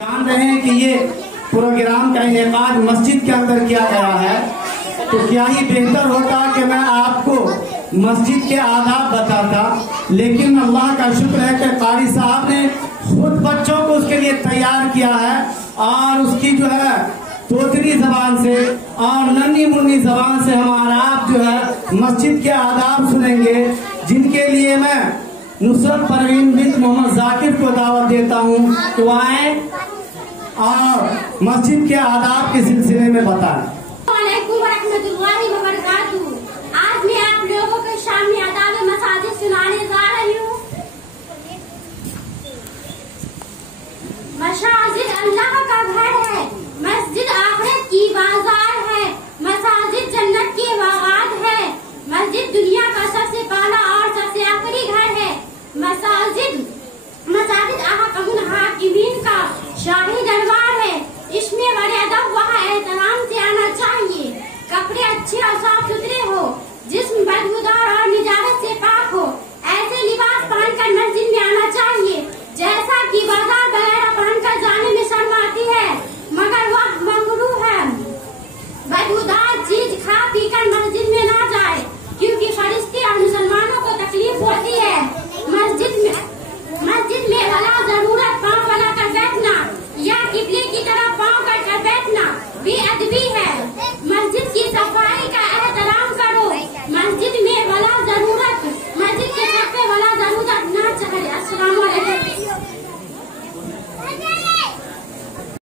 जान रहे हैं कि ये प्रोग्राम का इनेकाद मस्जिद के अंदर किया गया है, तो क्या ही बेहतर होता कि मैं आपको मस्जिद के आदाब बताता। लेकिन अल्लाह का शुक्र है कि कारी साहब ने खुद बच्चों को उसके लिए तैयार किया है और उसकी जो है तोतरी जबान से और नन्ही मुन्नी जबान से हमारा आप जो है मस्जिद के आदाब सुनेंगे, जिनके लिए मैं नुसरत परवीन बिन मोहम्मद जाकिर को दावत देता हूँ कि वो आए और मस्जिद के आदाब के सिलसिले में बताएं। आज मैं आप लोगों के सामने आदाब मसाजिद सुनाने जा रही हूँ। मसाजिद अल्लाह का